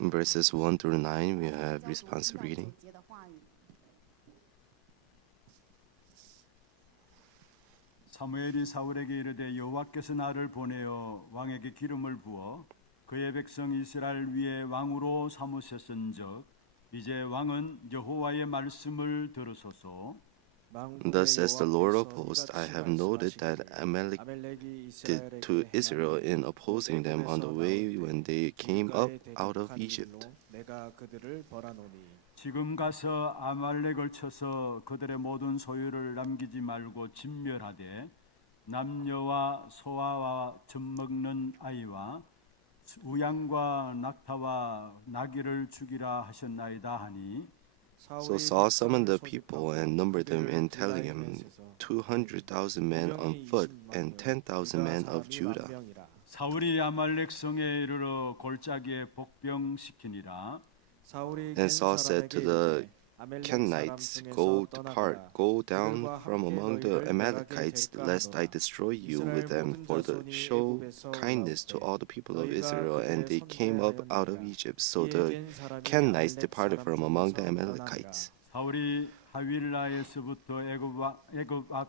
In verses 1 through 9, we have responsive reading. 사무엘이 사울에게 이르되 여호와께서 나를 보내어 왕에게 기름을 부어 그의 백성 이스라엘 위에 왕으로 삼으셨은즉 이제 왕은 여호와의 말씀을 들으소서. Thus says the Lord of hosts, I have noted that Amalek did to Israel in opposing them on the way when they came up out of Egypt. 지금 가서 아말렉을 쳐서 그들의 모든 소유를 남기지 말고 진멸하되 남녀와 소아와 젖먹는 아이와 우양과 낙타와 나귀를 죽이라 하셨나이다 하니. So Saul summoned the people and numbered them in Telaim, 200,000 men on foot and 10,000 men of Judah. 사울이 아말렉 성에 이르러 골짜기에 복병시키니라. And Saul said to the Kenites, go down from among the Amalekites, lest I destroy you with them, for to show kindness to all the people of Israel. And they came up out of Egypt. So the Kenites departed from among the Amalekites. 사울이 하윌라에서부터 애굽 앞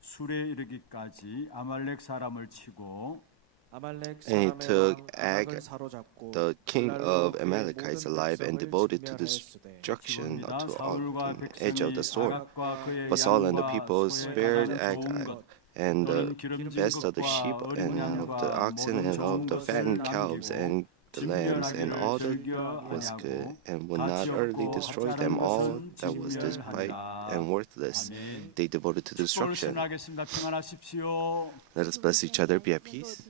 술에 이르기까지 아말렉 사람을 치고 And he took Ag, the king of Amalekites, alive and devoted to destruction to on the edge of the sword. But Saul and the people spared Ag and the best of the sheep and of the oxen and of the fattened calves and the lambs and all that was good, and would not utterly destroy them. All that was despite and worthless they devoted to destruction. Let us bless each other. Be at peace.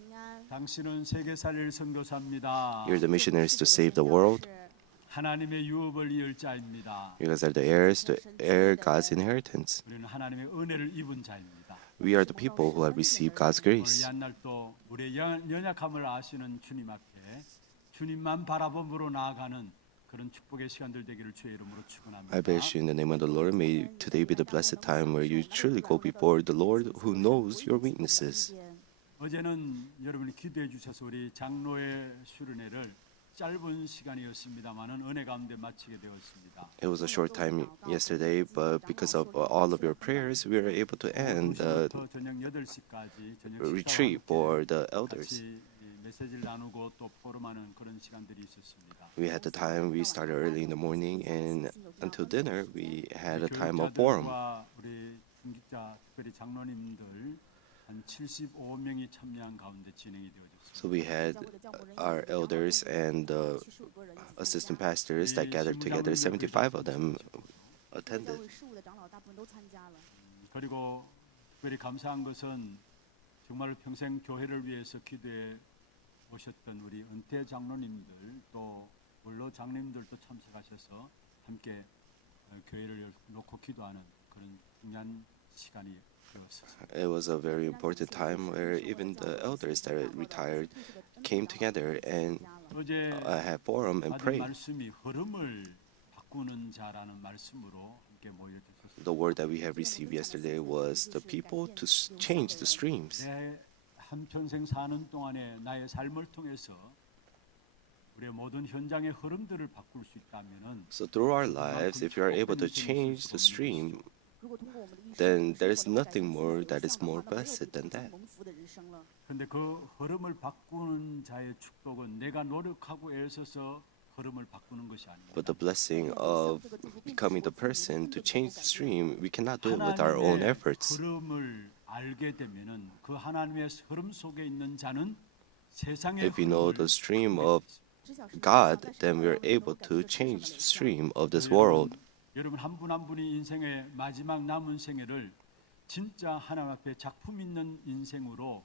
당신은 세계 살릴 선교사입니다. You're the missionaries to save the world. 하나님의 유업을 이을 자입니다. You guys are the heirs to heir God's inheritance. 우리는 하나님의 은혜를 입은 자입니다. We are the people who have received God's grace. 오늘 옛날 또 우리의 연약함을 아시는 주님 앞에 주님만 바라봄으로 나아가는 그런 축복의 시간들 되기를 주의 이름으로 축원합니다. I bless you in the name of the Lord. May today be the blessed time where you truly go before the Lord who knows your weaknesses. 어제는 여러분이 기도해 주셔서 우리 장로의 수련회를 짧은 시간이었습니다만은 은혜 가운데 마치게 되었습니다. It was a short time yesterday, but because of all of your prayers, we were able to end the 저녁 8시까지 저녁 retreat for the elders. 메시지를 나누고 또 포럼하는 그런 시간들이 있었습니다. We had the time, we started early in the morning, and until dinner, we had a time of forum. 우리 중직자 특별히 장로님들 한 75명이 참여한 가운데 진행이 되어졌습니다. So we had our elders and the assistant pastors that gathered together. 75 of them attended. 그리고 특별히 감사한 것은 정말 평생 교회를 위해서 기도해 오셨던 우리 은퇴 장로님들 또 원로 장로님들도 참석하셔서 함께 교회를 놓고 기도하는 그런 중요한 시간이 It was a very important time where even the elders that retired came together and had forum and prayed. The word that we have received yesterday was the people to change the streams. 한평생 사는 동안에 나의 삶을 통해서 우리의 모든 현장의 흐름들을 바꿀 수 있다면은 So through our lives, if you are able to change the stream, then there is nothing more that is more blessed than that. 근데 그 흐름을 바꾸는 자의 축복은 내가 노력하고 애써서 흐름을 바꾸는 것이 아니라 But the blessing of becoming the person to change the stream, we cannot do it with our own efforts. 흐름을 알게 되면은 그 하나님의 흐름 속에 있는 자는 세상의 If we know the stream of God, then we are able to change the stream of this world. 여러분 한 분 한 분이 인생의 마지막 남은 생애를 진짜 하나님 앞에 작품 있는 인생으로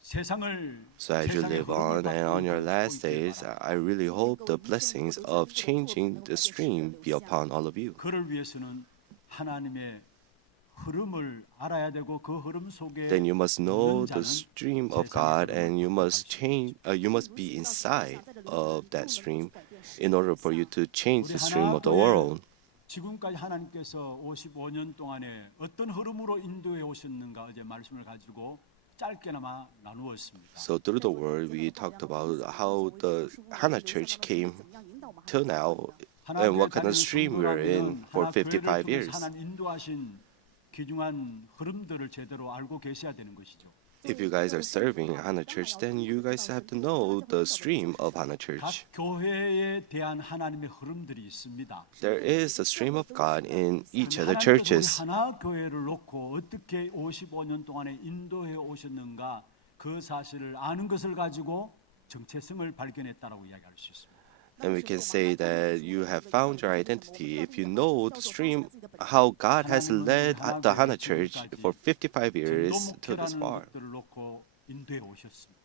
세상을 So as you live on and on your last days, I really hope the blessings of changing the stream be upon all of you. 그를 위해서는 하나님의 흐름을 알아야 되고 그 흐름 속에 Then you must know the stream of God, and you must be inside of that stream in order for you to change the stream of the world. 지금까지 하나님께서 55년 동안에 어떤 흐름으로 인도해 오셨는가 어제 말씀을 가지고 짧게나마 나누었습니다. So through the word, we talked about how the Hana Church came till now, and what kind of stream we're in for 55 years. 하나님 인도하신 귀중한 흐름들을 제대로 알고 계셔야 되는 것이죠. If you guys are serving Hana Church, then you guys have to know the stream of Hana 각 Church. 교회에 대한 하나님의 흐름들이 있습니다. There is a stream of God in each of the 하나님께서 우리 churches. 하나 교회를 놓고 어떻게 55년 동안에 인도해 오셨는가 그 사실을 아는 것을 가지고 정체성을 발견했다라고 이야기할 수 있습니다. And we can say that you have found your identity if you know the stream, how God has led the Hana Church for 55 years to this far. 것들을 놓고 인도해 오셨습니다.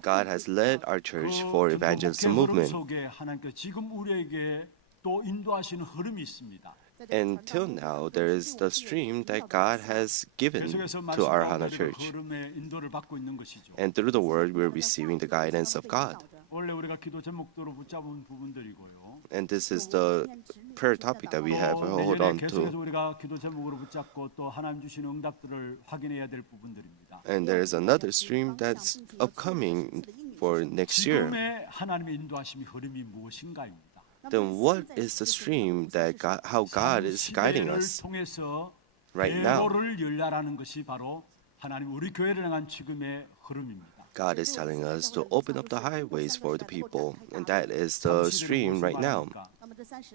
God has led our church for evangelism movement. 속에 하나님께서 지금 우리에게 또 인도하시는 흐름이 있습니다. Until now, there is the stream that God has given 계속해서 to our 말씀 Hana 가운데 Church. 흐름의 인도를 받고 있는 것이죠. And through the word, we're receiving the guidance of God. 원래 우리가 기도 제목도로 붙잡은 부분들이고요. And this is the prayer topic that we have hold on 계속해서 to. 우리가 기도 제목으로 붙잡고 또 하나님 주신 응답들을 확인해야 될 부분들입니다. And there is another stream that's upcoming for next year. 지금의 하나님의 인도하심이 흐름이 무엇인가입니다. Then what is the stream that God, how God is guiding 시대를 us 통해서 right now? 대로를 열라라는 것이 바로 하나님 우리 교회를 향한 지금의 흐름입니다. God is telling us to open up the highways for the people, and that is the stream right now.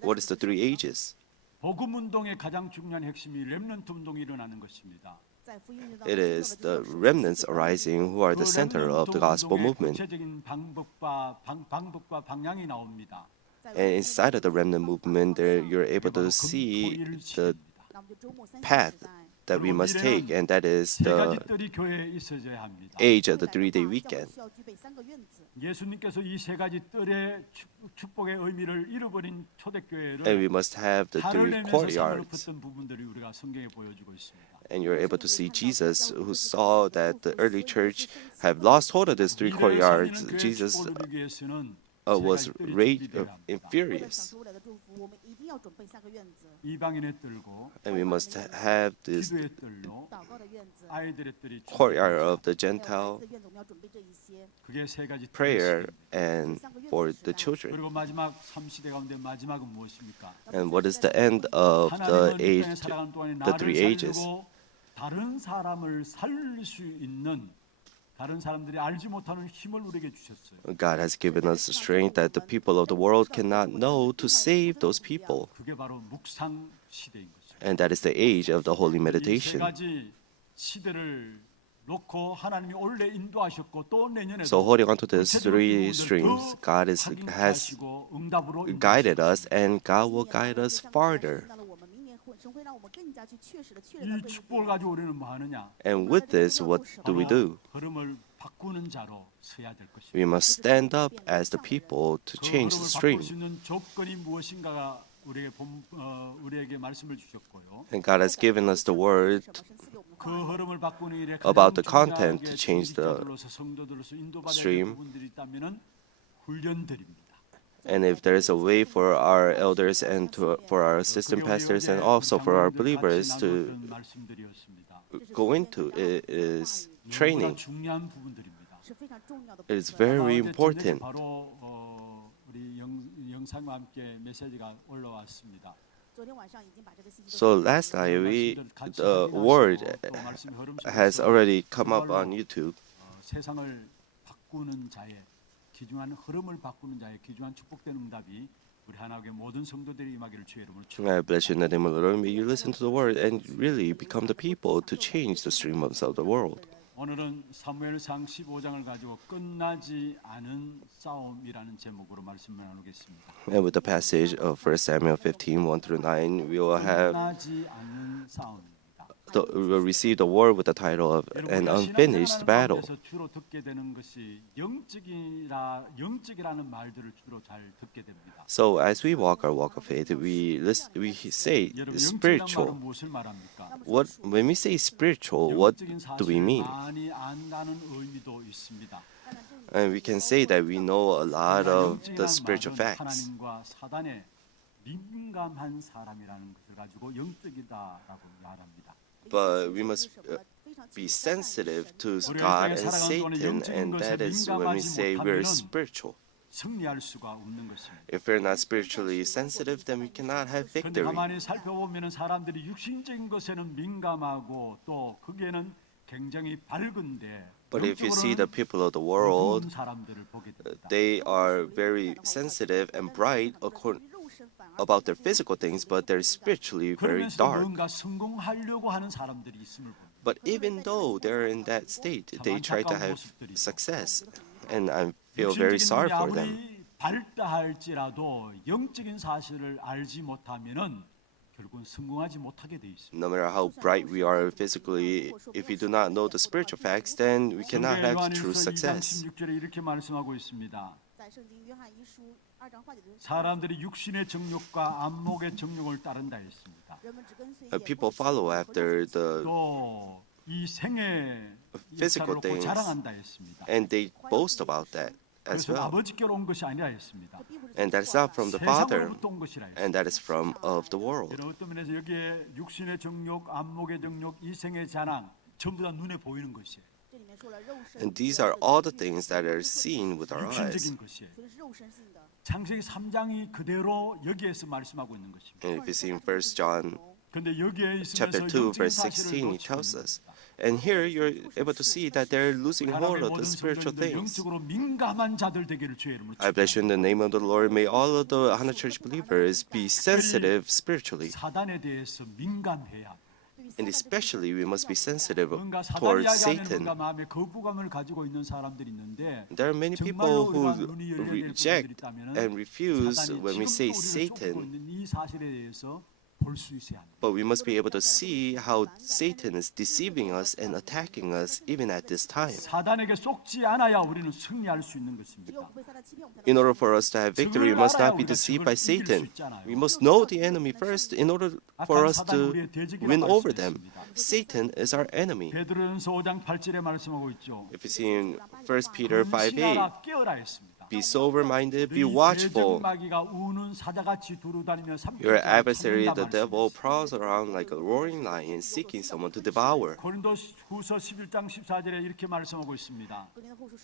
What is the three ages? 복음 운동의 가장 중요한 핵심이 렘넌트 운동이 일어나는 것입니다. It is the remnants arising who are the center of the gospel movement. 구체적인 방법과 방향이 나옵니다. And inside of the remnant movement, there you're able to see the path that we must take, and that is 세 the 가지 뜰이 교회에 있어져야 합니다. age of the 3-day weekend. 예수님께서 이 세 가지 뜰의 축복의 의미를 잃어버린 초대교회를 And we must have the 달을 three 내면서 산을 courtyards. 긋던 부분들이 우리가 성경에 보여주고 있습니다. And you're able to see Jesus, who saw that the early church have lost hold of these three courtyards. Jesus was furious. 이방인의 뜰고 And we must have this 기도의 뜰로 아이들의 뜰이 courtyard of the Gentile 그게 세 가지 prayer 뜰이었습니다. and for the children. 그리고 마지막 3시대 가운데 마지막은 무엇입니까? And what is the end of the 하나님은 이 age, 땅에 살아가는 동안에 the 나를 three ages? 살리고 다른 사람을 살릴 수 있는 다른 사람들이 알지 못하는 힘을 우리에게 주셨어요. God has given us the strength that the people of the world cannot know to save those people. 그게 바로 묵상 시대인 것이죠. And that is the age of the holy 이 세 meditation. 가지 시대를 놓고 하나님이 원래 인도하셨고 또 내년에도 So holding on to these three streams, God has guided us, and God will guide us farther. 이 축복을 가지고 우리는 뭐 하느냐? And with this, what do we do? 흐름을 바꾸는 자로 서야 될 것입니다. We must stand up as the people to 그 change the 흐름을 바꿀 stream. 수 있는 조건이 무엇인가가 우리에게 말씀을 주셨고요. And God has given us the word 그 흐름을 바꾸는 일에 about the 가장 content 중요하게 to change the 지도자들로서 성도들로서 인도받아야 될 stream. 부분들이 있다면은 훈련들입니다. And if there is a way for our elders and for our assistant pastors and also for our believers to go into, it is training. 중요한 부분들입니다. It is very important. 바로 우리 영상과 함께 메시지가 올라왔습니다. So last night, the word has already come up on YouTube. 세상을 바꾸는 자의 귀중한 흐름을 바꾸는 자의 귀중한 축복된 응답이 우리 하나님의 모든 성도들이 임하기를 주의 이름으로 I bless you in the name of the Lord. May you listen to the word and really become the people to change the stream of the world. 오늘은 사무엘상 15장을 가지고 끝나지 않은 싸움이라는 제목으로 말씀을 나누겠습니다. And with the passage of 1 Samuel 15, 1 through 9, we will have 끝나지 않는 싸움입니다. we will receive the word with the title of An Unfinished Battle. 주로 듣게 되는 것이 영적이라는 말들을 주로 잘 듣게 됩니다. So as we walk our walk of faith, we say 여러분, 영적이란 말은 spiritual. 무엇을 말합니까? When we say spiritual, what 영적인 do we 사실을 mean? 많이 안다는 의미도 있습니다. And we can say that we know a lot of the 영적이란 spiritual 말은 facts. 하나님과 사단의 민감한 사람이라는 것을 가지고 영적이다라고 말합니다. But we must be sensitive to God and Satan, and that is when we say we're spiritual. 승리할 수가 없는 것입니다. If we're not spiritually sensitive, then we cannot have 그런데 victory. 가만히 살펴보면 사람들이 육신적인 것에는 민감하고 또 거기에는 굉장히 밝은데 But if you see the 영적으로는 people of the 어두운 world, 사람들을 보게 됩니다. they are very sensitive and bright about their physical things, but they're spiritually very 그러면서 dark. 뭔가 성공하려고 하는 사람들이 있음을 봅니다. But even though they're in that state, they try to have success, and I feel very sorry for them. 아무리 밝다 할지라도 영적인 사실을 알지 못하면은 결국은 성공하지 못하게 돼 있습니다. No matter how bright we are physically, if we do not know the spiritual facts, then we cannot have true 요한일서 2장 success. 16절에 이렇게 말씀하고 있습니다. 사람들이 육신의 정욕과 안목의 정욕을 따른다 했습니다. People follow after the 또 이 생의 physical 역사를 놓고 things, 자랑한다 했습니다. and they boast about that as 그래서 well. 아버지께로 온 것이 아니라 했습니다. And that is not from the Father, 세상으로부터 온 것이라 했습니다. and that is from of the world. 저는 어떤 면에서 여기에 육신의 정욕, 안목의 정욕, 이생의 자랑 전부 다 눈에 보이는 것이에요. And these are all the things that are seen with our eyes. 육신적인 것이에요. 창세기 3장이 그대로 여기에서 말씀하고 있는 것입니다. And if you see in 1 John 그런데 여기에 chapter 있으면서 2, verse 영적인 16, 사실을 he tells 놓치고 us. And here you're able to see that they're losing hold 하나님의 of the 모든 spiritual 성도님들 things. 영적으로 민감한 자들 되기를 주의 이름으로 I bless you in the name of the Lord. May all of the Hana Church believers be sensitive spiritually. 사단에 대해서 민감해야 합니다. And especially we must be sensitive 뭔가 사단 towards 이야기하면 Satan. 뭔가 마음에 거부감을 가지고 있는 사람들이 있는데 There are many 정말로 people who 우리가 눈이 열려야 될 reject 부분들이 있다면 and refuse 사단이 when we 지금도 say 우리를 쫓고 Satan, 있는 이 사실에 대해서 볼 수 있어야 합니다. but we must be able to see how Satan is deceiving us and attacking us even at this time. 사단에게 속지 않아야 우리는 승리할 수 있는 것입니다. In order for us to have victory, we must not be deceived by Satan. We must know the enemy first in order for us to win over them. Satan is our enemy. 베드로전서 5장 8절에 말씀하고 있죠. If you see in 1 Peter 5:8, 근신하라 깨어라 했습니다. be sober-minded, be 너희 watchful. 대적 마귀가 우는 사자같이 두루다니며 Your 삼킬자를 adversary, the 찾는다 devil, 말씀했습니다. prowls around like a roaring lion, seeking someone to devour. 고린도후서 11장 14절에 이렇게 말씀하고 있습니다.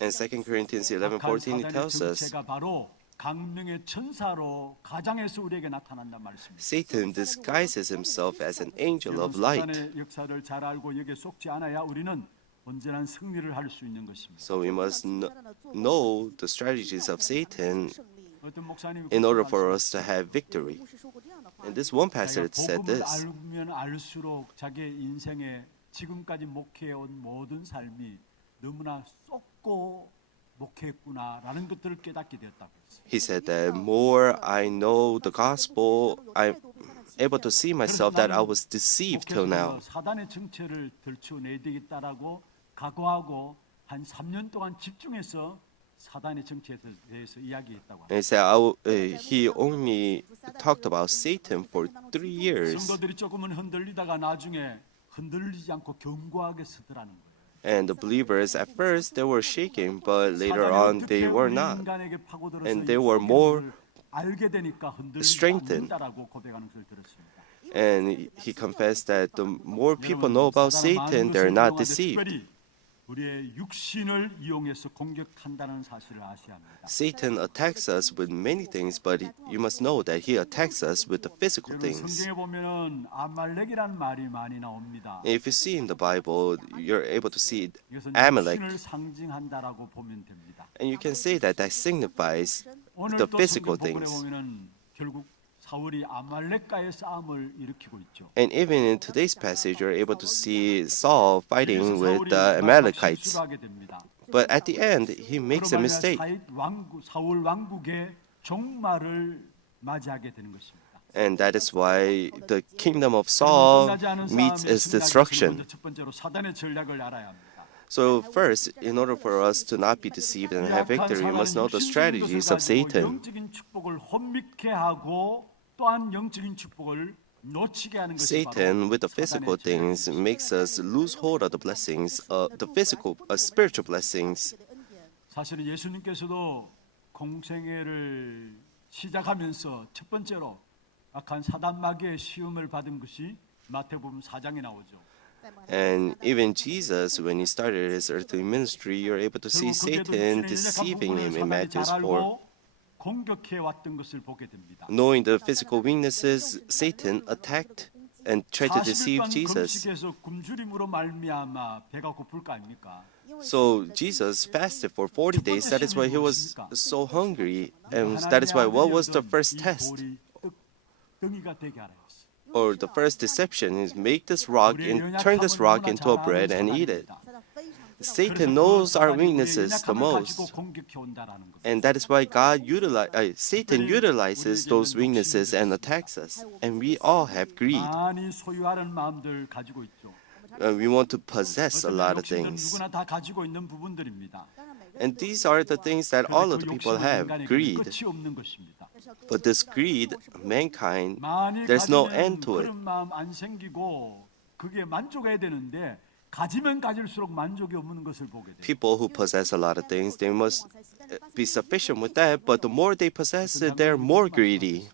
In 2 Corinthians 11:14, he tells us, 정체가 바로 강명의 천사로 가장에서 우리에게 나타난단 말씀입니다. Satan disguises himself as an angel of light. 사단의 역사를 잘 알고 여기에 속지 않아야 우리는 언제나 승리를 할 수 있는 것입니다. So we must know the strategies of Satan 어떤 목사님이 in order for us to have victory. And this one pastor said 복음을 this. 알면 알수록 자기의 인생에 지금까지 목회해온 모든 삶이 너무나 썩고 목회했구나라는 것들을 깨닫게 되었다고 했어요. He said that more I know the gospel, I'm able to see myself that I was deceived till now. 사단의 정체를 들추어내야 되겠다라고 각오하고 한 3년 동안 집중해서 사단의 정체에 대해서 이야기했다고 합니다. And he said he only talked about Satan for 3 years. 성도들이 조금은 흔들리다가 나중에 흔들리지 않고 견고하게 서더라는 거예요. And the believers at first they were shaking, but later on they were not. And they were more strengthened. And he confessed that the more people know about Satan, they're not deceived. 우리의 육신을 이용해서 공격한다는 사실을 아셔야 합니다. Satan attacks us with many things, but you must know that he attacks us with the physical things. 성경에 보면은 아말렉이라는 말이 많이 나옵니다. If you see in the Bible, you're able to see 이것은 Amalek, 육신을 상징한다라고 보면 됩니다. and you can say that that signifies the 오늘도 physical 성경 본문에 things. 보면은 결국 사울이 아말렉과의 싸움을 일으키고 있죠. And even in today's passage, you're able to see Saul fighting with the Amalekites. But at the end, he makes a mistake. 사울 왕국의 종말을 맞이하게 되는 것입니다. And that is why the kingdom of Saul meets its destruction. 첫 번째로 사단의 전략을 알아야 합니다. So first, in order for us to not be deceived and have victory, we must know the strategies of Satan. 영적인 축복을 혼미케 하고 또한 영적인 축복을 놓치게 하는 것이 Satan, with the 바로 physical 사단의 things, makes us lose hold of the blessings, the physical, spiritual blessings. 사실은 예수님께서도 공생애를 시작하면서 첫 번째로 악한 사단 마귀의 시험을 받은 것이 마태복음 4장에 나오죠. And even Jesus, when he started his earthly ministry, you're able to see Satan deceiving him in Matthew 4. 공격해 왔던 것을 보게 됩니다. Knowing the physical weaknesses, Satan attacked and tried to 40일 deceive 동안 Jesus. 금식해서 굶주림으로 말미암아 배가 고플 거 아닙니까? So Jesus fasted for 40 days. That is why he was so hungry. And that is why what was the first test? 덩이가 되게 하라 했어. Or the first deception is make this rock and turn this rock into a bread and eat it. Satan knows our weaknesses the most. And that is why Satan utilizes those weaknesses and attacks us. And we all have greed. 많이 소유하는 마음들 가지고 있죠. We want to possess a lot of 욕심은 things. 누구나 다 가지고 있는 부분들입니다. And these are the things that all of the people have, greed. 끝이 없는 것입니다. But this greed, mankind, 많이 there's no 가지면 end to it. 그런 마음 안 생기고 그게 만족해야 되는데 가지면 가질수록 만족이 없는 것을 보게 돼요. People who possess a lot of things, they must be sufficient with that, but the more they possess it, they're more greedy.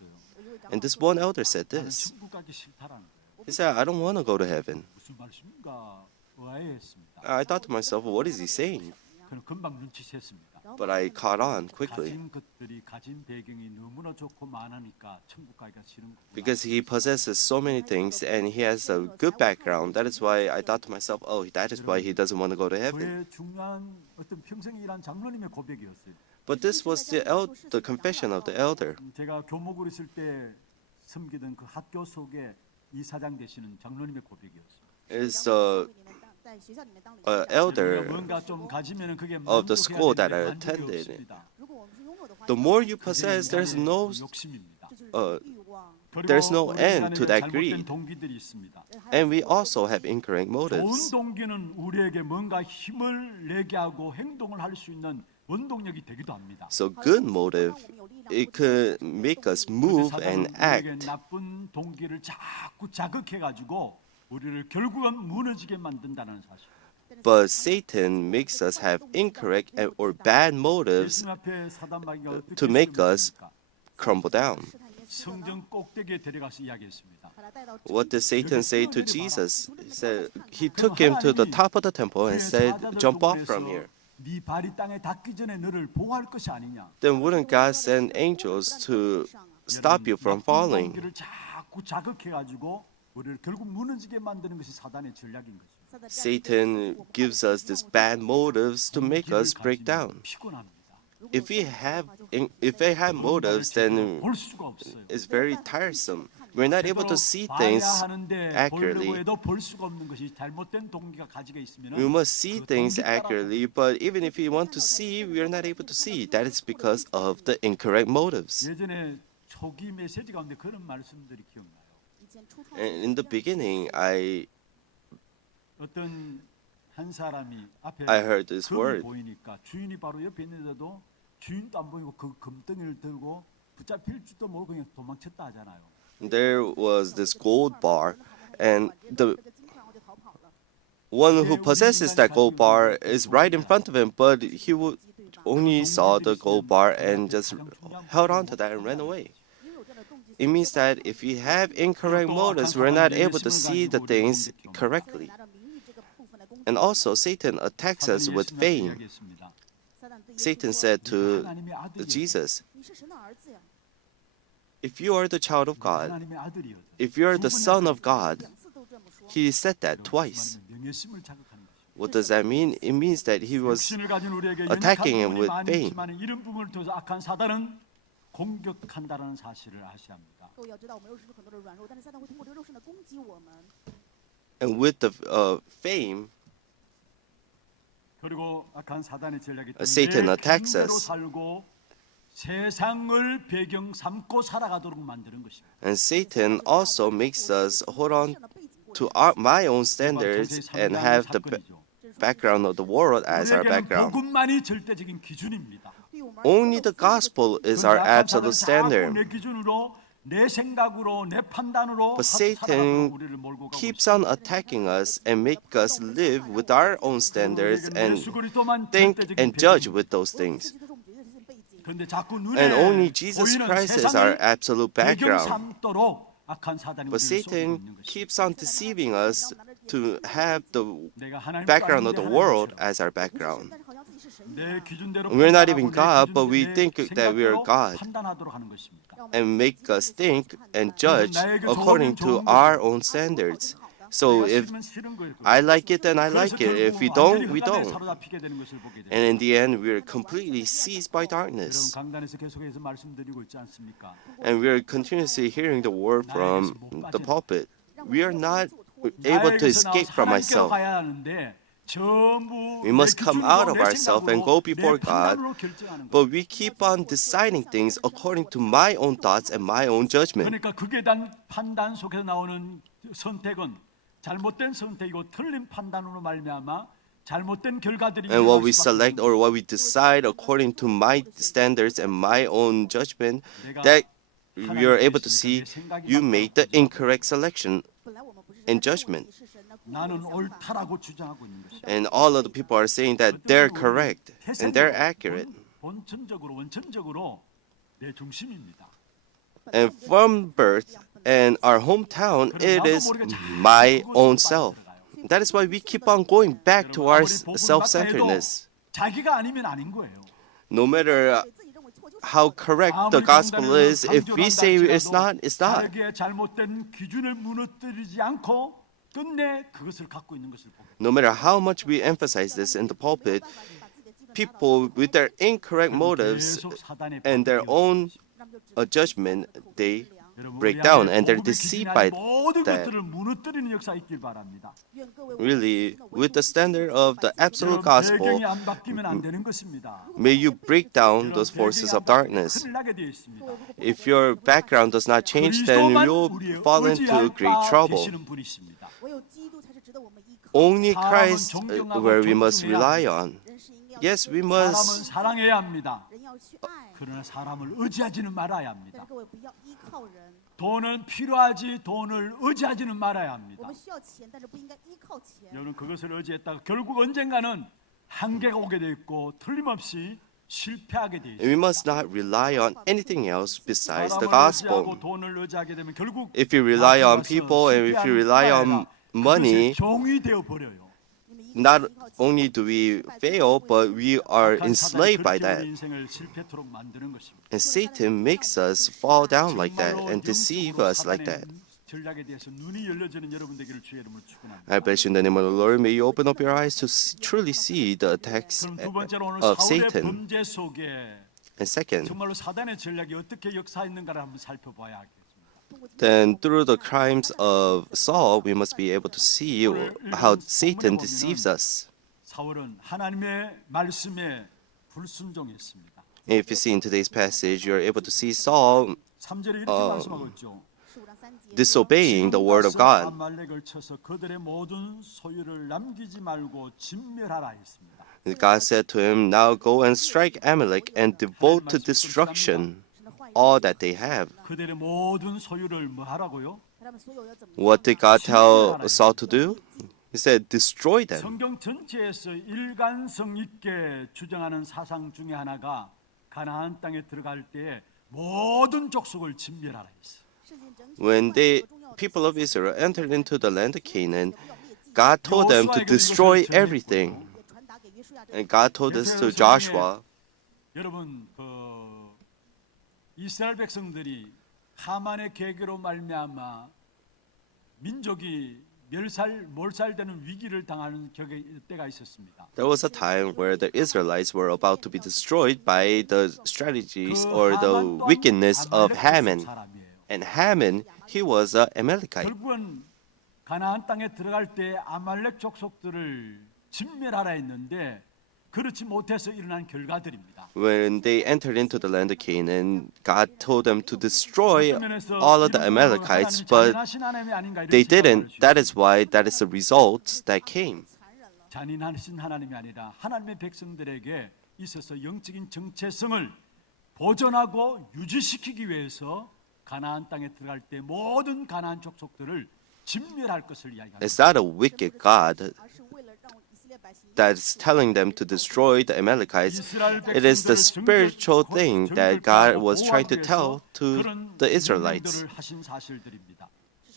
And this one elder said 나는 this. 천국 가기 싫다라는 거예요. He said, I don't want to go to heaven. 무슨 말씀인가 의아해했습니다. I thought to myself, what is he saying? 그는 금방 눈치챘습니다. But I caught on quickly. 가진 것들이 가진 배경이 너무나 좋고 많으니까 천국 가기가 싫은 거구나. Because he possesses so many things and he has a good background. That is why I thought to myself, oh, that is why he doesn't want to go to heaven. 그의 중요한 어떤 평생에 일한 장로님의 고백이었어요. But this was the confession of the elder. 제가 교목으로 있을 때 섬기던 그 학교 속에 이사장 되시는 장로님의 고백이었어요. Is the elder 뭔가 좀 가지면은 그게 of the school that I 만족해야 되는데 만족이 attended. 없습니다. The more you possess, there's no 욕심입니다. there's no 그리고 end to that 잘못된 greed. 동기들이 있습니다. And we also have incorrect 좋은 motives. 동기는 우리에게 뭔가 힘을 내게 하고 행동을 할 수 있는 원동력이 되기도 합니다. So good motive, it could make us move and 우리에게 act. 나쁜 동기를 자꾸 자극해 가지고 우리를 결국은 무너지게 만든다는 사실. But Satan makes us have incorrect or bad motives 예수님 앞에 사단마귀가 어떻게 to make us 시험했습니까? crumble down. 성전 꼭대기에 데려가서 이야기했습니다. What did Satan say to Jesus? He said he took him to the top of the temple and said, "Jump off from here." 네 발이 땅에 닿기 전에 너를 보호할 것이 아니냐? Then wouldn't God send angels to stop you from falling? 동기를 자꾸 자극해 가지고 우리를 결국 무너지게 만드는 것이 사단의 전략인 것입니다. Satan gives us these bad motives to make us break down. 피곤합니다. If we have motives, then 볼 수가 없어요. it's very tiresome. We're not able to see things 봐야 하는데 accurately. 보려고 해도 볼 수가 없는 것이 잘못된 동기가 가지고 있으면 We must see things accurately, but even if we want to see, we are not able to see. That is because of the incorrect motives. 예전에 초기 메시지 가운데 그런 말씀들이 기억나요. And in the beginning, I 어떤 한 사람이 앞에 heard this 금이 word. 보이니까 주인이 바로 옆에 있는데도 주인도 안 보이고 그 금덩이를 들고 붙잡힐 줄도 모르고 그냥 도망쳤다 하잖아요. There was this gold bar, and the one who possesses that gold bar is right in front of him, but he only saw the gold bar and just held on to that and ran away. It means that if we have incorrect motives, we're not able to see the things correctly. And also, Satan attacks us with fame. Satan said to Jesus, if you are the child of God, if you are the Son of God, he said that twice. What does that mean? It means that he was attacking him with fame. 이런 부분을 통해서 악한 사단은 공격한다는 사실을 아셔야 합니다. And with the fame, 그리고 악한 사단의 전략이 Satan 내 attacks 경배로 us. 살고 세상을 배경 삼고 살아가도록 만드는 것입니다. and Satan also makes us hold on to my own standards and have the background of the world as our 우리에게는 background. 복음만이 절대적인 기준입니다. Only the gospel is our absolute 자꾸 standard. 내 기준으로 내 생각으로 내 판단으로 But 살아가도록 Satan 우리를 몰고 가고 keeps on attacking us and make us live with our own standards and 예수 그리스도만 think 절대적인 and judge 배경입니다. with those things. 그런데 자꾸 눈에 And only Jesus 보이는 Christ is our 세상을 absolute 배경 background. 삼도록 악한 사단이 But 우리를 속이고 Satan 있는 것입니다. keeps on deceiving us to have the 내가 하나님과 background of 아닌데 the 하나님처럼 world as our background. 내 기준대로 We're not even 판단하고 내 God, but we 기준대로 think 내 that we are 생각대로 God. 판단하도록 하는 것입니다. And make us think and judge according to our own standards. So if 싫으면 싫은 거예요. 그거. I like it, then I like 그래서 it. If we 결국은 don't, we 완전히 흑암에 don't. 사로잡히게 되는 것을 보게 됩니다. And in the end, we're completely seized by 여러분 darkness. 강단에서 계속해서 말씀드리고 있지 않습니까? And we're continuously hearing the word from the pulpit. We are not able to escape from myself. We must come out of ourselves and go before God. But we keep on deciding things according to my own thoughts and my own judgment. 그러니까 그게 단 판단 속에서 나오는 선택은 잘못된 선택이고 틀린 판단으로 말미암아 잘못된 결과들이 And what 일어날 we 수밖에 select 없는 or what we decide according to my standards and my own judgment, that we are able to see you made the incorrect selection and judgment. 나는 옳다라고 주장하고 있는 것이죠. And all of the people are saying that they're correct and they're accurate. 본천적으로 원천적으로 내 중심입니다. And from birth and our hometown, it is my own self. That is why we keep on going back to our self-centeredness. 자기가 아니면 아닌 거예요. No matter how correct the gospel is, if we say it's not, it's not. 자기의 잘못된 기준을 무너뜨리지 않고 끝내 그것을 갖고 있는 것을 보게. No matter how much we emphasize this in the pulpit, people with their incorrect motives and their own judgment, they break down and they're deceived by 모든 that. 것들을 무너뜨리는 역사 있길 바랍니다. Really, with the standard of the absolute 여러분, gospel, 배경이 안 바뀌면 안 되는 것입니다. may you break down those forces of darkness. If your background does not change, then you'll fall into great trouble. Only Christ where we must rely on. Yes, we 사람은 must 사랑해야 합니다. 그러나 사람을 의지하지는 말아야 합니다. 돈은 필요하지 돈을 의지하지는 말아야 합니다. 여러분 그것을 의지했다가 결국 언젠가는 한계가 오게 돼 있고 틀림없이 실패하게 돼 있습니다. we must not rely on anything else besides the 사람을 gospel. 의지하고 돈을 의지하게 되면 결국 If you rely on people and if you rely on money, 종이 되어 버려요. not only do we fail, but we are enslaved by that. 인생을 실패토록 만드는 것입니다. And Satan makes us fall down like that and deceive us like that. 전략에 대해서 눈이 열려지는 여러분 되기를 주의 이름으로 축원합니다. I bless you in the name of the Lord. May you open up your eyes to truly see the attacks 그럼 두 번째로 오늘 of 사울의 Satan. 범죄 속에 And second, 정말로 사단의 전략이 어떻게 역사했는가를 한번 살펴봐야 하겠습니다. then through the crimes of Saul, we must be able to see how Satan deceives us. 사울은 하나님의 말씀에 불순종했습니다. If you see in today's passage, you're able to see Saul 3절에 이렇게 말씀하고 있죠. disobeying the word of God. 아말렉을 쳐서 그들의 모든 소유를 남기지 말고 진멸하라 했습니다. God said to him, "Now go and strike Amalek and devote to destruction all that they have." 그들의 모든 소유를 뭐 하라고요? What did God tell Saul to do? He said, "Destroy them." 성경 전체에서 일관성 있게 주장하는 사상 중에 하나가 가나안 땅에 들어갈 때에 모든 족속을 진멸하라 했어요. When the people of Israel entered into the land of Canaan, God told them to destroy everything. And God told this to Joshua. 여러분 그 이스라엘 백성들이 하만의 계계로 말미암아 민족이 몰살되는 위기를 당하는 때가 있었습니다. There was a time where the Israelites were about to be destroyed by the strategies or the wickedness of Haman. And Haman, he was an Amalekite. 결국은 가나안 땅에 들어갈 때 아말렉 족속들을 진멸하라 했는데 그렇지 못해서 일어난 결과들입니다. When they entered into the land of Canaan, God told them to destroy all of the Amalekites, but they didn't. That is why that is the results that came. 잔인하신 하나님이 아니라 하나님의 백성들에게 있어서 영적인 정체성을 보존하고 유지시키기 위해서 가나안 땅에 들어갈 때 모든 가나안 족속들을 진멸할 것을 이야기합니다. It's not a wicked God that's telling them to destroy the Amalekites. It is the spiritual thing that God was trying to tell to the Israelites.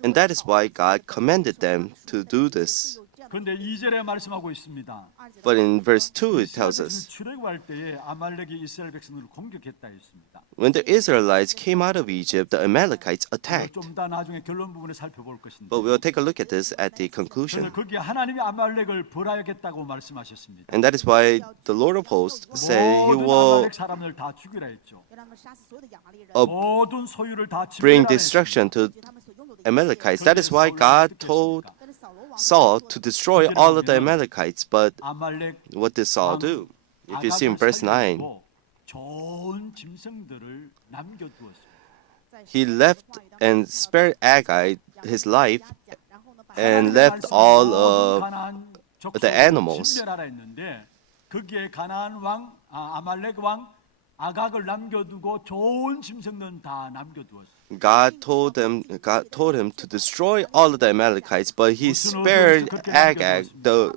And that is why God commanded them to do this. 그런데 2절에 말씀하고 있습니다. But in verse 2 it tells 이스라엘 us, 백성을 출애굽할 때에 아말렉이 이스라엘 백성들을 공격했다 했습니다. when the Israelites came out of Egypt, the Amalekites attacked. 좀 더 나중에 결론 부분에 살펴볼 것인데. But we'll take a look at this at the 그래서 conclusion. 거기에 하나님이 아말렉을 벌하겠다고 말씀하셨습니다. And that is why the Lord of hosts said he 모든 will 아말렉 사람을 다 죽이라 했죠. 要让他们杀死所有的亚玛力人， 모든 소유를 다 bring 지배하라 destruction to 他们所拥有的一切。 Amalekites. That is why God told 但是扫罗王 Saul to destroy all of the Amalekites. But 아말렉 what did Saul do? If you see in verse 9, 좋은 짐승들을 남겨두었습니다. he left and spared Agag his life 然后呢，把 and left all of the animals. 진멸하라 했는데 거기에 가나안 왕 아말렉 왕 아각을 남겨두고 좋은 짐승들은 다 남겨두었습니다. God told him to destroy all of the Amalekites, but he spared Agag, the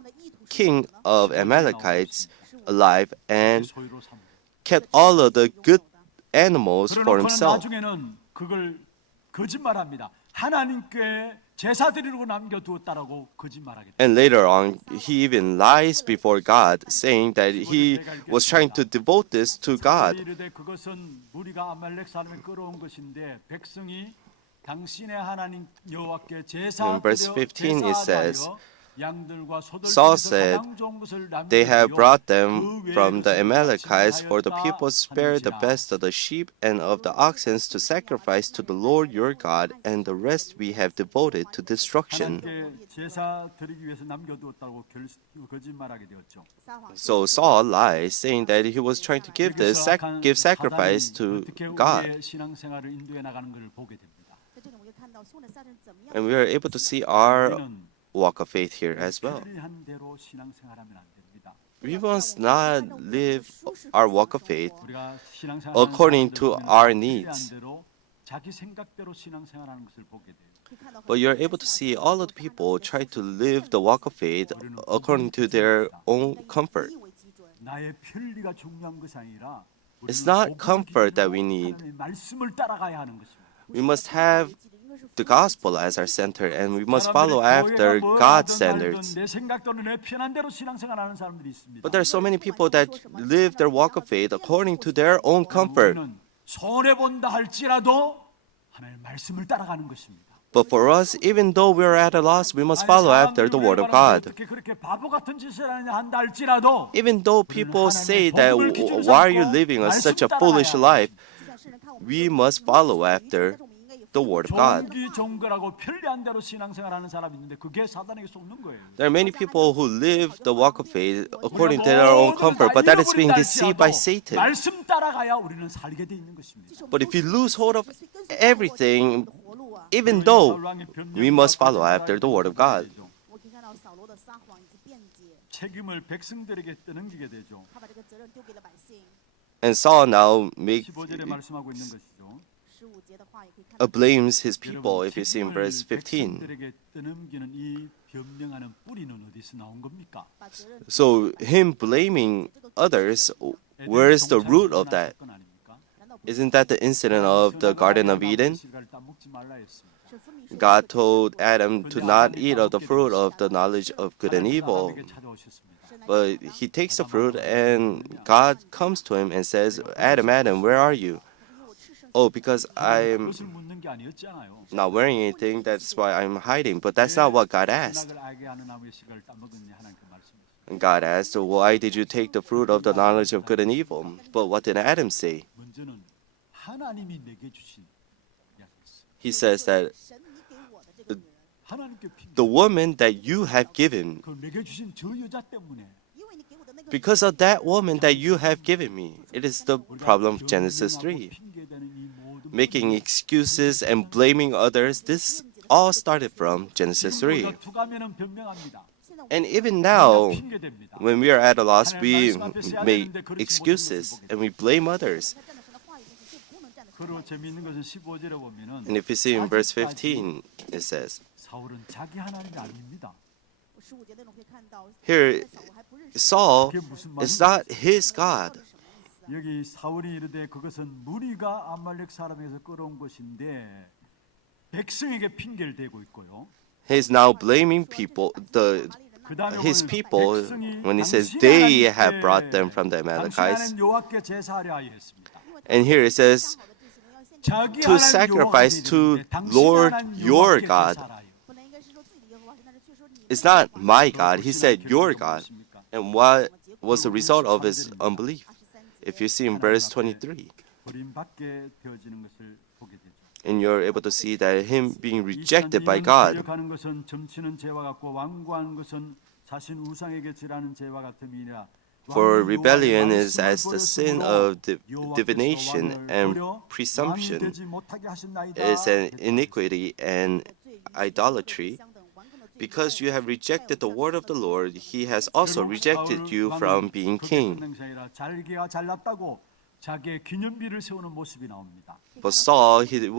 king of Amalekites, alive and 소유로 삼. kept all of the good animals for 그러놓고는 himself. 나중에는 그걸 거짓말합니다. 하나님께 제사 드리려고 남겨두었다라고 거짓말하겠다. And later on, he even lies before God, saying that he was trying to devote this to God. 이르되 그것은 무리가 아말렉 사람을 끌어온 것인데 백성이 당신의 하나님 여호와께 제사 In verse 15 it says, 양들과 소들 Saul 중에서 said, 가장 좋은 것을 They have 남겨두어 brought 그 them 외의 from the 것을 Amalekites, for the 바치라 people spared the 하는지라. best of the sheep and of the oxen to sacrifice to the Lord your God, and the rest we have devoted to destruction. 하나님께 제사 드리기 위해서 남겨두었다고 거짓말하게 되었죠. So Saul lies, saying that he was trying to give sacrifice to God. 우리의 신앙생활을 인도해 나가는 것을 보게 됩니다. 在这里我们就看到凶的撒旦怎么样 And we are able to see our 우리는 walk of faith here as well. 편리한 대로 신앙생활하면 안 됩니다. We must not live our walk of faith 우리가 신앙생활 according to our needs. 자기 생각대로 신앙생활하는 것을 보게 돼요. 可以看到 But you're able to see all of the people try to live the walk of faith according to their own comfort. 以为基准。 나의 편리가 중요한 것이 아니라 It's not comfort that we need. 하나님의 말씀을 따라가야 하는 것입니다. We must have the gospel as our center, and we must follow after God's standards. 내 생각대로 내 편한 대로 신앙생활하는 사람들이 있습니다. But there are so many people that live their walk of faith according to their own comfort. 우리는 손해 본다 할지라도 하나님의 말씀을 따라가는 것입니다. But for us, even though we are at a loss, we must follow after the word of God. 어떻게 그렇게 바보 같은 짓을 한다 할지라도 Even though people say that why are you living such a foolish life, 就像世人看我们 we must follow after 但是我们应该有 the word of God. 종기종거라고 편리한 대로 신앙생활하는 사람이 있는데 그게 사단에게 속는 거예요. There are many people who live the walk of faith according to their own comfort, but that is being deceived by Satan. 말씀 따라가야 우리는 살게 돼 있는 것입니다. But if we lose hold of everything, 活路啊。 even though we must follow after the word of God. 我可以看到扫罗的撒谎以及辩解， 책임을 백성들에게 떠넘기게 되죠. 他把这个责任丢给了百姓。 And Saul now 15절에 말씀하고 있는 것이죠. 15节的话也可以看到， blames his people, if you see in 책임을 verse 15. 백성들에게 떠넘기는 이 변명하는 뿌리는 어디서 나온 겁니까? 把责任 So him blaming others, where's the root of that? 사건 아닙니까? Isn't that the incident of the Garden of Eden? 일단 먹지 말라 했습니다. 是分明是 God told Adam to not eat of the fruit of the knowledge of good and evil. 아담에게 찾아오셨습니다. But he takes the fruit and God comes to him and says, Adam, Adam, where are you? Oh, because I'm 그것을 묻는 게 아니었잖아요. not wearing anything, that's why I'm hiding. But that's not what God asked. 선악을 알게 하는 나무의 씨를 따먹었냐 하나님 그 말씀이죠. And God asked, why did you take the fruit of the knowledge of good and evil? But what did Adam say? 먼저는 하나님이 내게 주신 약속. He says that 神你给我的这个女人， 하나님께 핑계. the woman that you have given, 그 내게 주신 저 여자 때문에 因为你给我的那个 because of that woman that you have given me, it is the problem of Genesis 3. 핑계대는 이 모든 Making excuses and blaming others, this all started from Genesis 3. 지금보다 투가면은 변명합니다. 现在我 And even now, 핑계됩니다. when we are at a loss, we make excuses and we blame others. 在站在神的话语面前就不能站在神的话 그리고 语面前。 재미있는 것은 15절에 보면은 And if you see in verse 15, it says, 사울은 자기 하나님이 아닙니다. 15节内容可以看到， Here, 扫罗还不认识 Saul 그게 무슨 is 말입니까? not his God. 是什么意思啊？ 여기 사울이 이르되 그것은 무리가 아말렉 사람에서 끌어온 것인데 백성에게 핑계를 대고 있고요. He's now blaming people, the his people, when he says they have brought them from the Amalekites. 여호와께 제사하려 하여 했습니다. And here it says, to sacrifice to Lord your God. It's not my God, he said your God. And what was the result of his unbelief? If you see in verse 23, 버림받게 되어지는 것을 보게 되죠. and you're able to see that him being rejected by God. 하는 것은 점치는 죄와 같고 완고한 것은 자신 우상에게 절하는 죄와 같음이니라. For rebellion is as the sin of divination, and presumption is an iniquity and idolatry. Because you have rejected the word of the Lord, he has also rejected you from being king. 자기가 잘났다고 자기의 기념비를 세우는 모습이 나옵니다. But Saul, he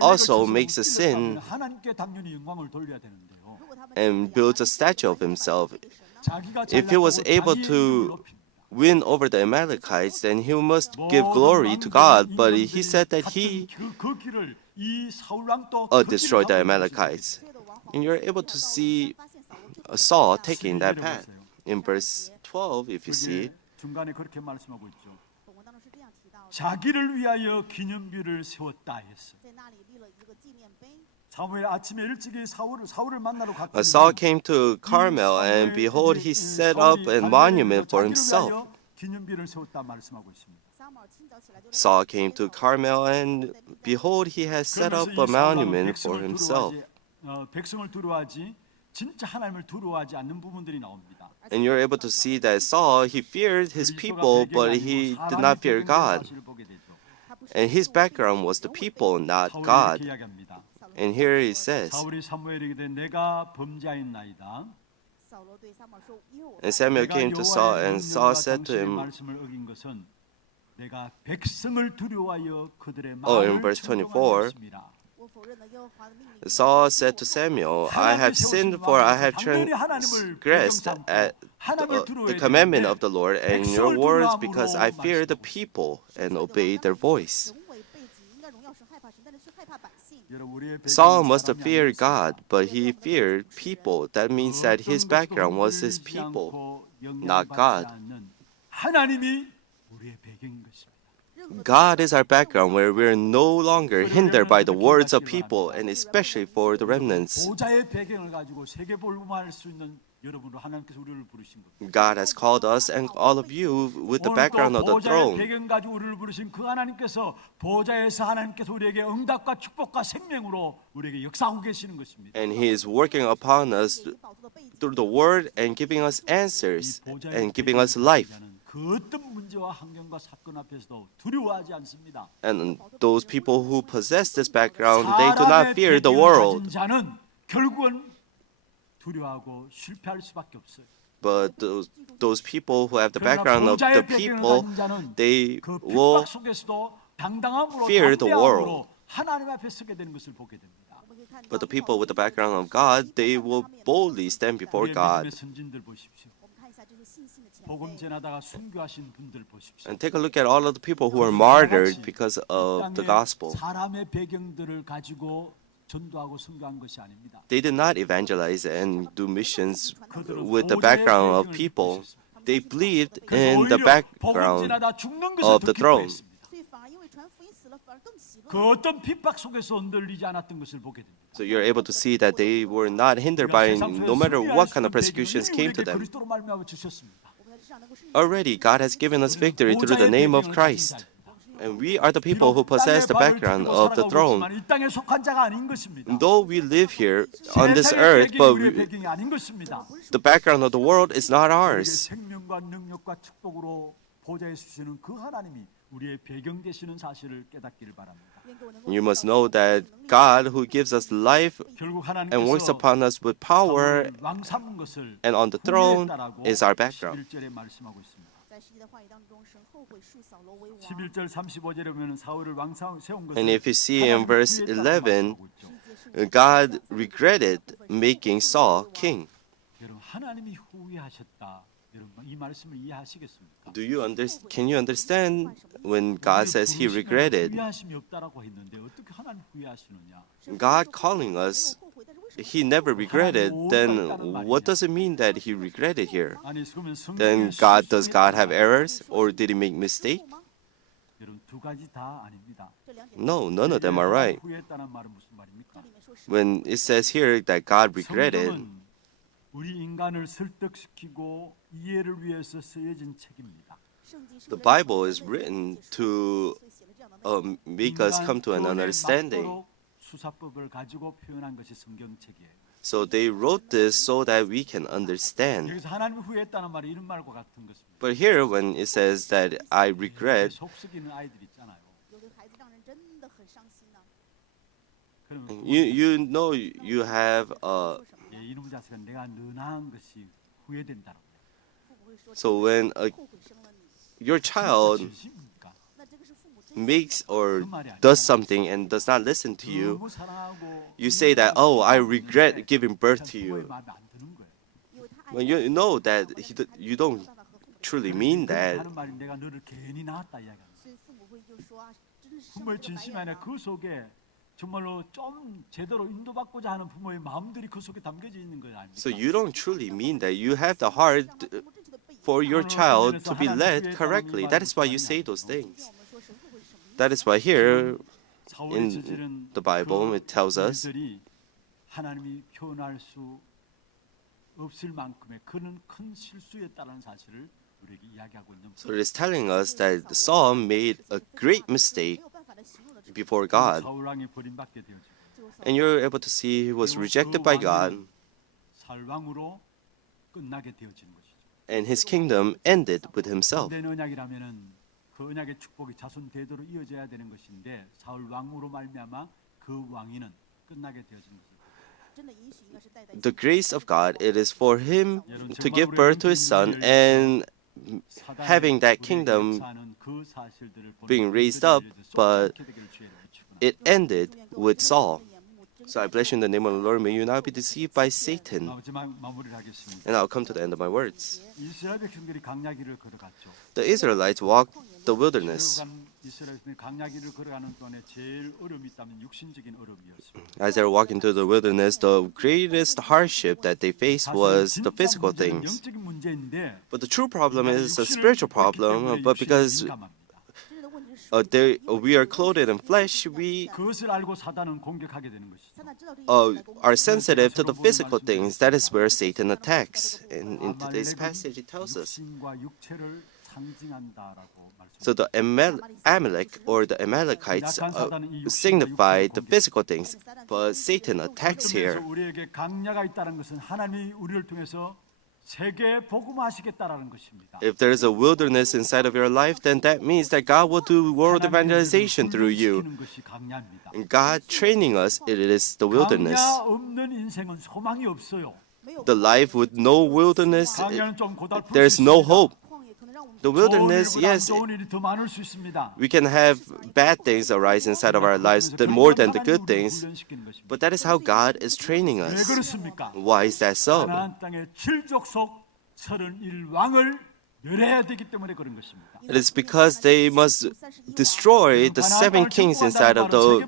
also makes a sin 하나님께 당연히 영광을 돌려야 되는데요. and builds a statue of himself. If he was able to win over the Amalekites, then he must give glory to God. But he said that he destroyed the Amalekites. And you're able to see Saul taking that path. In verse 12, if you see, 중간에 그렇게 말씀하고 있죠. 자기를 위하여 기념비를 세웠다 했어. 사무엘 아침에 일찍이 사울을 만나러 갔더니 Saul came to Carmel, and behold, he set up a monument for himself. 기념비를 세웠다 말씀하고 있습니다. Saul came to Carmel, and behold, he has set up a monument for himself. 백성을 두려워하지 진짜 하나님을 두려워하지 않는 부분들이 나옵니다. And you're able to see that Saul, he feared his people, but he did not fear God. And his background was the people, not God. And here he says, 사울이 사무엘에게 내가 범죄하였나이다. and Samuel came to Saul, and Saul said to him, 말씀을 어긴 것은 내가 백성을 두려워하여 그들의 in 마음을 verse 24, 정죄하였습니다. Saul said to Samuel, I have sinned, for I have transgressed at the commandment of the Lord and your words, because I fear the people and obey their voice. Saul must have feared God, but he feared people. That means that his background was his people, not God. 하나님이 우리의 배경인 것입니다. God is our background, where we're no longer hindered by the words of people, and especially for the remnants. 보좌의 배경을 가지고 세계 볼만할 수 있는 여러분으로 하나님께서 우리를 부르신 것. God has called us and all of you with the background of the 보좌의 throne. 배경 가지고 우리를 부르신 그 하나님께서 보좌에서 하나님께서 우리에게 응답과 축복과 생명으로 우리에게 역사하고 계시는 것입니다. And He is working upon us through the Word and giving us answers and giving us life. 그 어떤 문제와 환경과 사건 앞에서도 두려워하지 않습니다. And those people who possess this background, they do not fear the world. 자는 결국은 두려워하고 실패할 수밖에 없어요. But those people who have the background of the people, they will fear the world. 하나님 앞에 서게 되는 것을 보게 됩니다. But the people with the background of God, they will boldly stand before God. 선진들 보십시오. 복음 전하다가 순교하신 분들 보십시오. And take a look at all of the people who were martyred because of the gospel. 사람의 배경들을 가지고 전도하고 순교한 것이 아닙니다. They did not evangelize and do missions with the background of people. They believed in the background of the throne. 그 어떤 핍박 속에서 흔들리지 않았던 것을 보게 됩니다. So you're able to see that they were not hindered by no matter what kind of persecutions came to them. 그리스도로 말미암아 주셨습니다. Already, God has given us victory through the name of Christ. And we are the people who possess the background of the throne. 이 땅에 속한 자가 아닌 것입니다. Though we live here on this earth, but 우리의 배경이 아닌 것입니다. the background of the world is not ours. 생명과 능력과 축복으로 보좌에 주시는 그 하나님이 우리의 배경 되시는 사실을 깨닫기를 바랍니다. You must know that God, who gives us life 결국 and works 하나님께서 upon us with power 왕 삼은 것을 and on the throne is our background. 11절에 말씀하고 있습니다. 在十一的话语当中，神后悔树扫罗为王。 11절 35절에 보면 사울을 왕 세운 것을 And if you see in verse 11, God regretted making Saul king. 여러분 하나님이 후회하셨다. 여러분 이 말씀을 이해하시겠습니까? Can you understand when God says He regretted? 후회하심이 없다라고 했는데 어떻게 하나님 후회하시느냐? God calling us he never regretted, then what does it mean that he regretted here? 아니 그러면 Then 성경에 does God have 실수했다는 errors, or did he make mistake? 여러분 두 가지 다 아닙니다. No, none of them are right. 후회했다는 말은 무슨 말입니까? When it says here that God regretted, 성경은 우리 인간을 설득시키고 이해를 위해서 쓰여진 책입니다. the Bible is written to make us come to an understanding. 수사법을 가지고 표현한 것이 성경책이에요. So they wrote this so that we can understand. 여기서 하나님이 후회했다는 말이 이런 말과 같은 것입니다. But here, when it says that I regret, 속 썩이는 아이들 있잖아요. 有的孩子让人真的很伤心呢。 그러면 you know you have 예, 이놈 자식아 내가 너나한 것이 후회된다라고. 父母会说 so when 后悔生了你， your child 진심입니까? 那这个是父母真心 makes 的。 or does something and does not listen to you, 너무 사랑하고 you say that, oh, I regret giving birth to 부모의 you. 마음에 안 드는 거예요. 因为他爱 When you know that you don't 到他和父母， truly mean that, 하는 말이 내가 너를 괜히 낳았다 이야기합니다. 所以父母会就说啊，真是生 부모의 了这个白 진심이 眼 아니라 狼。 그 속에 정말로 좀 제대로 인도받고자 하는 부모의 마음들이 그 속에 담겨져 있는 거 아닙니까? so you don't truly mean that. You have the heart 让他通过正确的背影。 for your child to be led correctly. That is why you say those 今天 things. 我们说神后悔是什么意思？ That is why here 사울의 in 저지른 the Bible, 그 it tells us 일들이 하나님이 표현할 수 없을 만큼의 그는 큰 실수였다는 사실을 우리에게 이야기하고 있는 so it is telling us that Saul made a great mistake 没有办法来形容的这个 before God. 사울 왕이 버림받게 되어지고 最后扫 And you're able to see he was rejected by God, 사울 왕으로 끝나게 되어지는 것이죠. and his kingdom ended with himself. 된 언약이라면은 그 언약의 축복이 자손 대대로 이어져야 되는 것인데 사울 왕으로 말미암아 그 왕위는 끝나게 되어진 것입니다. 真的允许应该是代代 The grace of God, it is for him to give birth to his son and having that kingdom being raised up, but it ended with Saul. So I bless you in the name of the Lord. May you not be deceived by Satan. 마지막 마무리를 하겠습니다. And I'll come to the end of my words. 이스라엘 백성들이 강야길을 걸어갔죠. The Israelites walked the wilderness. 이스라엘 백성들이 강야길을 걸어가는 동안에 제일 어려움이 있다면 육신적인 어려움이었습니다. As they were walking through the wilderness, the greatest hardship that they faced was the physical things. 영적인 문제인데 But the true problem is a spiritual problem. But because 真正的问题是 we are clothed in flesh, we 그것을 알고 사단은 공격하게 되는 것이죠. 撒旦知道这一切来攻击 are sensitive to the physical things. That is where Satan attacks. And in today's passage, it tells us. 육신과 육체를 상징한다라고 말씀합니다. So the Amalek or the Amalekites signify the physical things, but Satan attacks 그래서 here. 우리에게 강야가 있다는 것은 하나님이 우리를 통해서 세계 복음화하시겠다라는 것입니다. If there is a wilderness inside of your life, then that means that God will do world evangelization through you. 훈련시키는 것이 강야입니다. And God training us, it is the wilderness. 강야 없는 인생은 소망이 없어요. The life with no wilderness, 강야는 좀 고달플 수 there's no 있습니다. hope. 旷野可能让我们 The 좋은 wilderness, 일보다 안 yes, 좋은 일이 더 많을 수 있습니다. we can have bad things arise inside of our lives more than the good things. But that is how God is training 왜 us. 그렇습니까? Why is that so? 가나안 땅의 7족속 31왕을 멸해야 되기 때문에 그런 것입니다. It is because they must destroy the 7 kings inside of the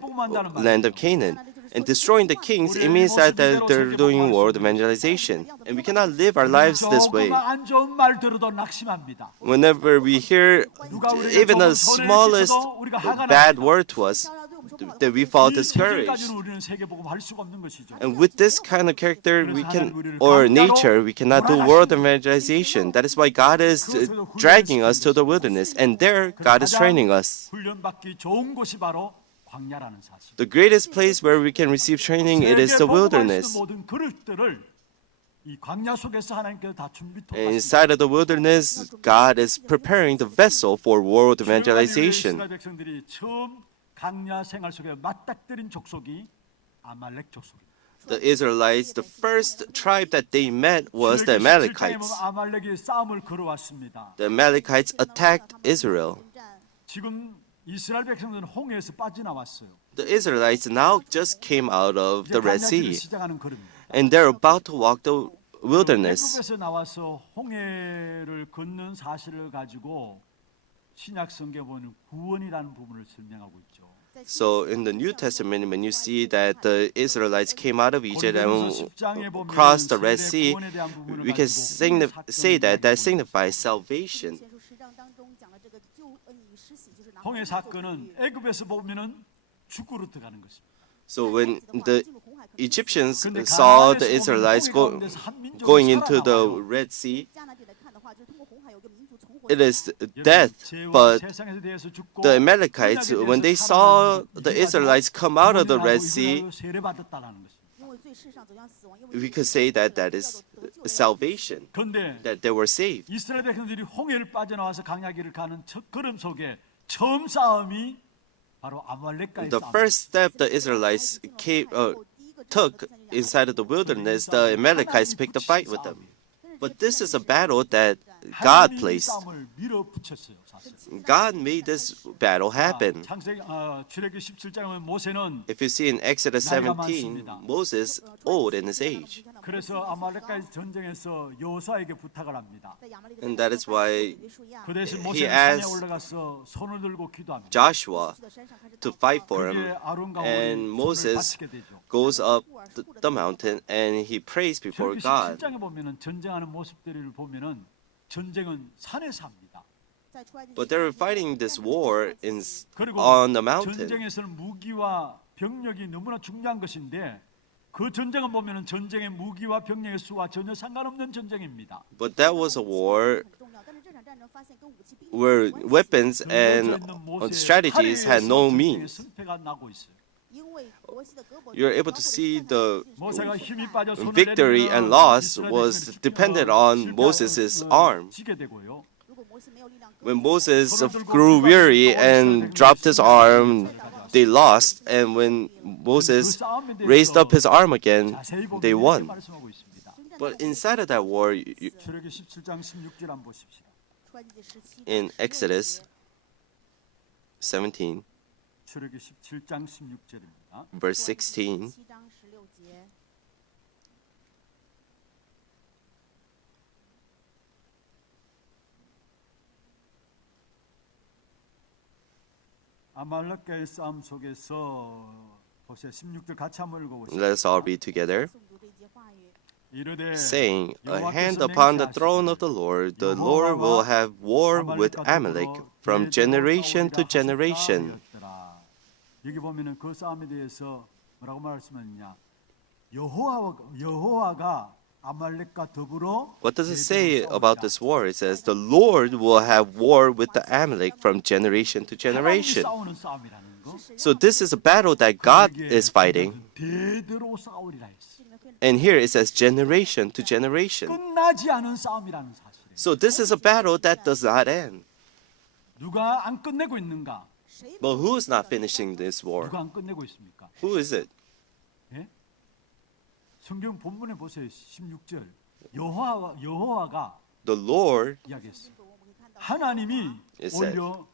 land of Canaan. And destroying the kings, it means that they're doing world evangelization. And we cannot live our lives this way. 조금만 안 좋은 말 들어도 낙심합니다. Whenever we hear even the smallest bad word to us, that we fall 이 discouraged. 체질까지는 우리는 세계복음 할 수가 없는 것이죠. And with this kind of character, we can, or nature, we cannot do world evangelization. That is why God is dragging us to the wilderness, and there God is training us. 훈련받기 좋은 곳이 바로 광야라는 사실. The greatest place where we can receive training, it is the wilderness. 모든 그릇들을 이 광야 속에서 하나님께서 다 준비 And inside of the wilderness, God is preparing the vessel for world evangelization. 이스라엘 백성들이 처음 광야 생활 속에 맞닥뜨린 족속이 아말렉 족속입니다. The Israelites, the first tribe that they met was the Amalekites. 아말렉이 싸움을 걸어왔습니다. The Amalekites attacked Israel. 지금 이스라엘 백성들은 홍해에서 빠져나왔어요. The Israelites now just came out of the Red 광야길을 Sea, 시작하는 걸음입니다. and they're about to walk the wilderness. 애굽에서 나와서 홍해를 걷는 사실을 가지고 신약 성경에 보는 구원이라는 부분을 설명하고 있죠. So in the New Testament, when you see that the Israelites came out of Egypt and crossed the Red Sea, we can say that signifies salvation. 前书10章当中讲了这个救恩与施洗，就是拿 홍해 사건은 애굽에서 보면은 죽으로 들어가는 것입니다. So when the Egyptians saw the Israelites going into the Red Sea, 迦南地来看的话，就是通过红海有个民族存活 it 下来。 is death. 죄와 But 세상에 대해서 죽고 the Amalekites, when they saw the Israelites come out of the Red Sea, 세례받았다라는 것입니다. 因为罪世上走向死亡，因为 we could say that that is salvation, 그런데 that they were saved. 이스라엘 백성들이 홍해를 빠져나와서 강야길을 가는 첫 걸음 속에 처음 싸움이 바로 아말렉과의 The 싸움. first step the Israelites took inside of the wilderness, the Amalekites picked a fight with them. But this is a battle that God placed. 싸움을 밀어붙였어요, 사실. God made this battle happen. 출애굽기 17장에 모세는 If you see in Exodus 17, Moses old in his age. 그래서 아말렉과의 전쟁에서 여호수아에게 부탁을 합니다. And that is why 그 대신 he 모세는 산에 asked 올라가서 손을 들고 기도합니다. Joshua to fight for 그게 him. 아론과 And 홀이 손을 Moses 바치게 되죠. goes up the mountain and he prays before 출애굽기 God. 17장에 보면은 전쟁하는 모습들을 보면은 전쟁은 산에서 합니다. But they were fighting this war 그리고 on the mountain. 전쟁에서는 무기와 병력이 너무나 중요한 것인데 그 전쟁은 보면은 전쟁의 무기와 병력의 수와 전혀 상관없는 전쟁입니다. But that was a war where weapons and strategies had no means. 승패가 나고 있어요. You're able to see the 모세가 힘이 빠져 손을 victory 내밀면 and loss 이스라엘 was 백성이 dependent on 실패하고, Moses' arm. 지게 되고요. When Moses grew weary and dropped his arm, they lost. And when Moses raised up his arm again, 자세히 보면 they 이렇게 won. 말씀하고 있습니다. But inside of that war, 출애굽기 17장 16절 한번 보십시오. in Exodus 17, 출애굽기 17장 16절입니다. verse 16, 아말렉과의 싸움 속에서 보세요. 16절 같이 한번 읽어보시죠. let us all read together, 이르되 saying, A hand 여호와께서 upon the 맹세하시되 throne of the Lord will have war with Amalek from generation to generation. 여기 보면은 그 싸움에 대해서 뭐라고 말씀하느냐? 여호와가 아말렉과 더불어 What does it say about this war? It says, The Lord will have war with the Amalek from generation to generation. 싸우는 싸움이라는 거. So this is a battle that God is fighting. 대대로 싸우리라 했어. And here it says generation to generation. 끝나지 않은 싸움이라는 사실. So this is a battle that does not end. 누가 안 끝내고 있는가? But who is not finishing this war? 누가 안 끝내고 있습니까? Who is it? 예? 성경 본문에 보세요. 16절. 여호와가 The Lord, 이야기했어요. 하나님이 It says. 오히려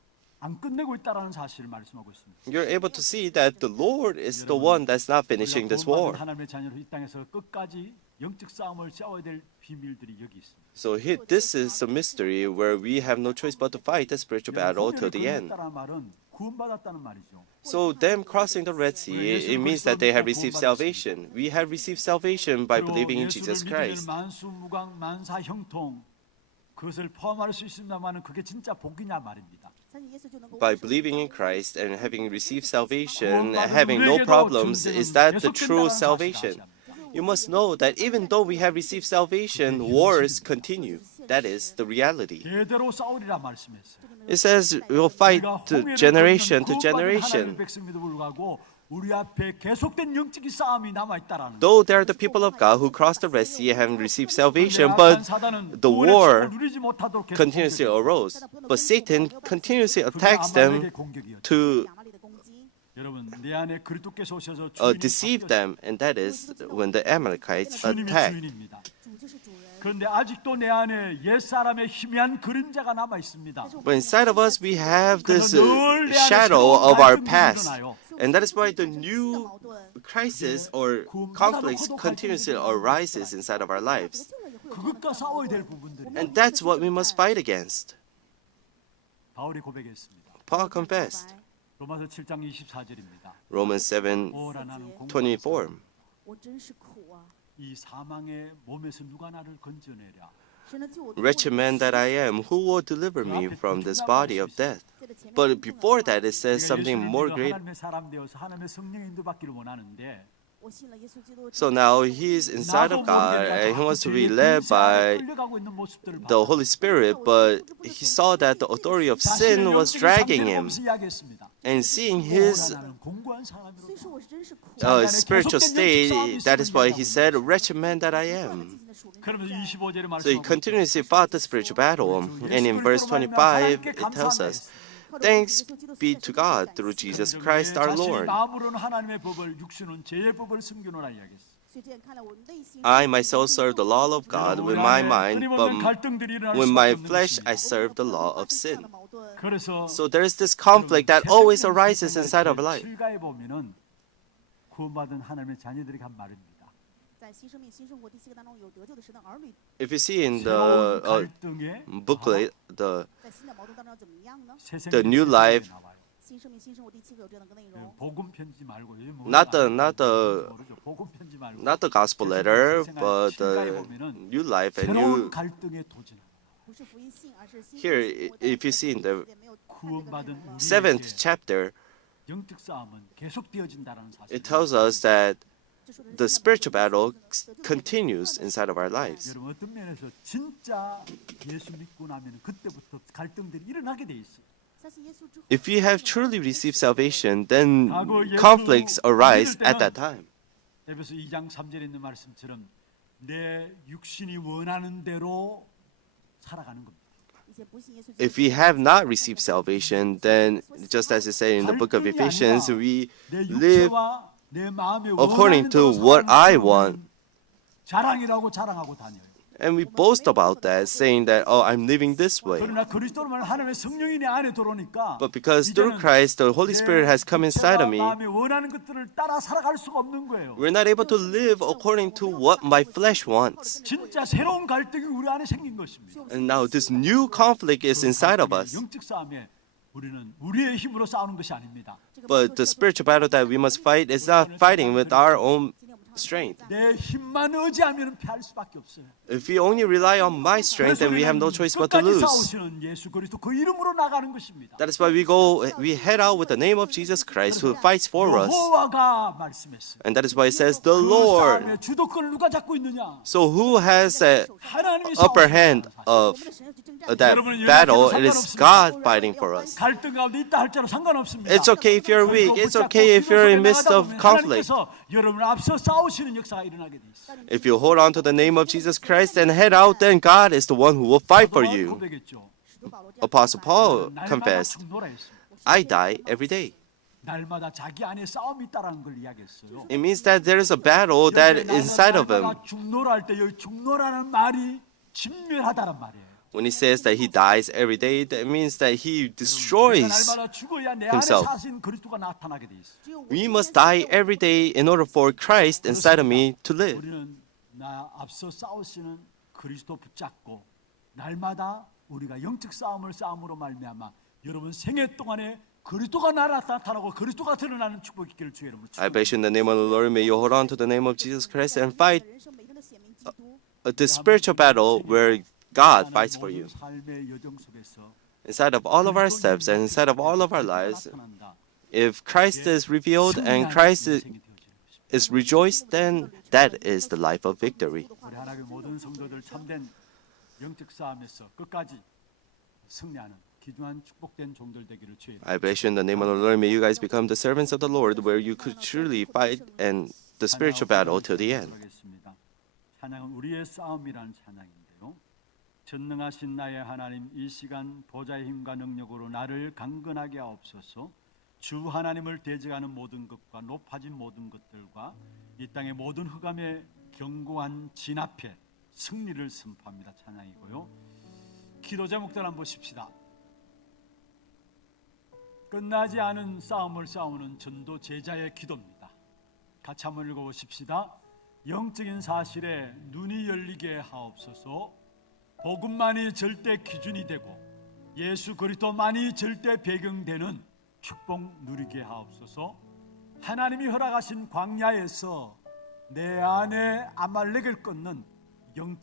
안 끝내고 있다라는 사실을 말씀하고 있습니다. you're able to see that the Lord is the one that's not finishing this war. 하나님의 자녀로 이 땅에서 끝까지 영적 싸움을 싸워야 될 비밀들이 여기 있습니다. So here, this is a mystery where we have no choice but to fight the spiritual battle till the end. 구원했다는 말은 구원받았다는 말이죠. So them crossing the Red Sea, it means that they have received salvation. We have received salvation by believing in Jesus Christ. 만수무강 만사형통 그것을 포함할 수 있습니다만은 그게 진짜 복이냐 말입니다. By believing in Christ and having received salvation, having no problems, is that the true salvation? You must know that even though we have received salvation, wars continue. That is the reality. 대대로 싸우리라 말씀했어요. It says we'll fight to generation to generation. 백성임에도 불구하고 우리 앞에 계속된 영적인 싸움이 남아 있다라는. Though they are the people of God who crossed the Red Sea and haven't received salvation, but the war continuously arose. But Satan continuously attacks them to 여러분, 내 안에 그리스도께서 오셔서 deceive them, and that is when the Amalekites attack. 주인입니다. 그런데 아직도 내 안에 옛 사람의 희미한 그림자가 남아 있습니다. But inside of us, we have this shadow of our past, and that is why the new crisis or conflicts continuously arises inside of our lives, 그것과 싸워야 될 부분들이. and that's what we must fight against. 바울이 고백했습니다. Paul confessed. 로마서 7장 24절입니다. Romans 7:24. 오라 나는 공고한 我真是苦啊！ 이 사망의 몸에서 누가 나를 건져내랴. 神能救我脱离 Wretched 我的 man that I 死 am, who will deliver me from this body of death? But before that, it says something more great. 하나님의 사람 되어서 하나님의 성령 인도받기를 원하는데 我信了耶稣基督。 So now he is inside of God and he wants to be led by the Holy Spirit, but he saw that the authority of sin was dragging him. And seeing his 虽说我是真是苦， spiritual state, that is why he said, "Wretched man that I am." 进行的属灵 그러면서 25절에 So he continuously fought the spiritual battle. And in verse 25, it tells us, "Thanks be to God through Jesus Christ our Lord." 마음으로는 하나님의 법을 육신은 죄의 법을 숨겨놓으라 이야기했어. 所以这样看来，我内心 I myself serve the law of God with my mind, but with my flesh I serve the law of sin. 矛盾。 그래서 So there is this conflict that always arises inside of life. 실가에 보면은 구원받은 하나님의 자녀들에게 한 말입니다. 在新生命、新生活第7个当中有得救的神的儿女， If you see in 새로운 the 갈등에 booklet, 在新的矛盾当中要怎么样呢？ The new life 新生命、新生活第7个有这样的个内容。 복음 편지 말고 요즘 뭐 Not the 모르죠. 복음 편지 말고 not the gospel letter, but the new life and 새로운 new. 갈등에 도전하라. 不是福音信，而是新 Here, if you see in the 没有 구원받은 우리에게 seventh chapter, 영적 싸움은 계속되어진다는 사실. it tells us that 这说的是 the 新的 spiritual 矛盾 battle continues inside of our lives. 여러분 어떤 면에서 진짜 예수 믿고 나면 그때부터 갈등들이 일어나게 돼 있어요. 相信耶稣之后， If you have truly received salvation, then conflicts arise at that time. 에베소 2장 3절에 있는 말씀처럼 내 육신이 원하는 대로 살아가는 겁니다. 一些不信耶稣基督 If we have not received salvation, then just as it said in the book of Ephesians, we 내 live 육체와 내 마음의 according 원하는 to 대로 what I 살아가는 want. 자랑이라고 자랑하고 다녀요. And we boast about that, saying that, oh, I'm living this way. 그러나 그리스도로 말하면 하나님의 성령이 내 안에 들어오니까 But because through Christ, the Holy Spirit has come inside of me, 마음이 원하는 것들을 따라 살아갈 수가 없는 거예요. we're not able to live according to what my flesh wants. 진짜 새로운 갈등이 우리 안에 생긴 것입니다. And now this new conflict is inside of us. 영적 싸움에 우리는 우리의 힘으로 싸우는 것이 아닙니다. But the spiritual battle that we must fight is not fighting with our own strength. 내 힘만 의지하면 패할 수밖에 없어요. If we only rely on my strength, then we have no choice but to 끝까지 lose. 싸우시는 예수 그리스도 그 이름으로 나가는 것입니다. That is why we head out with the name of Jesus Christ who fights for us. 여호와가 말씀했어요. And that is why it says, the 그 Lord. 싸움의 주도권을 누가 잡고 있느냐? So who has the 하나님이 upper 싸우시는 hand 사실. of 我们的神要去征战。 that battle? It is God fighting for us. 갈등 가운데 있다 할지라도 상관없습니다. It's okay if you're weak. It's okay if you're in midst of conflict. 하나님께서 여러분을 앞서 싸우시는 역사가 일어나게 돼 있어요. If you hold on to the name of Jesus Christ and head out, then God is the one who will fight for 바울은 you. 고백했죠. Apostle Paul 날마다 confessed, 죽노라 했습니다. I die every day. 날마다 자기 안에 싸움이 있다라는 걸 이야기했어요. It means that there is a battle that 여기 inside of him. 날마다 죽노라 할 때 여기 죽노라는 말이 진멸하다란 말이에요. When he says that he dies every day, that means that he 내가 destroys. 날마다 죽어야 내 안에 himself. 사신 그리스도가 나타나게 돼 있어. We must die every day in order for Christ inside of me to live. 우리는 나 앞서 싸우시는 그리스도 붙잡고 날마다 우리가 영적 싸움을 싸움으로 말미암아 여러분 생애 동안에 그리스도가 나타나고 그리스도가 드러나는 축복이 있기를 주의 이름으로 I bless you in the name of the Lord. May you hold on to the name of Jesus Christ and fight 人生每天的显明基督。 this spiritual battle where God fights for you. 삶의 여정 속에서 Inside of all of our steps and inside of all of our lives, 나타난다. if Christ is revealed and Christ is rejoiced, then that is the life of victory. 우리 하나님의 모든 성도들 참된 영적 싸움에서 끝까지 승리하는 귀중한 축복된 종들 되기를 주의 이름으로 I bless you in the name of the Lord. May you guys become the servants of the Lord where you could truly fight and the spiritual battle till the end. 하겠습니다. 찬양은 우리의 싸움이라는 찬양인데요. 전능하신 나의 하나님, 이 시간 보좌의 힘과 능력으로 나를 강건하게 하옵소서. 주 하나님을 대적하는 모든 것과 높아진 모든 것들과 이 땅의 모든 흑암의 견고한 진 앞에 승리를 선포합니다. 찬양이고요. 기도 제목들 한번 보십시다. 끝나지 않은 싸움을 싸우는 전도 제자의 기도입니다. 같이 한번 읽어보십시다. 영적인 사실에 눈이 열리게 하옵소서. 복음만이 절대 기준이 되고 예수 그리스도만이 절대 배경되는 축복 누리게 하옵소서. 하나님이 허락하신 광야에서 내 안에 아말렉을 끊는 영적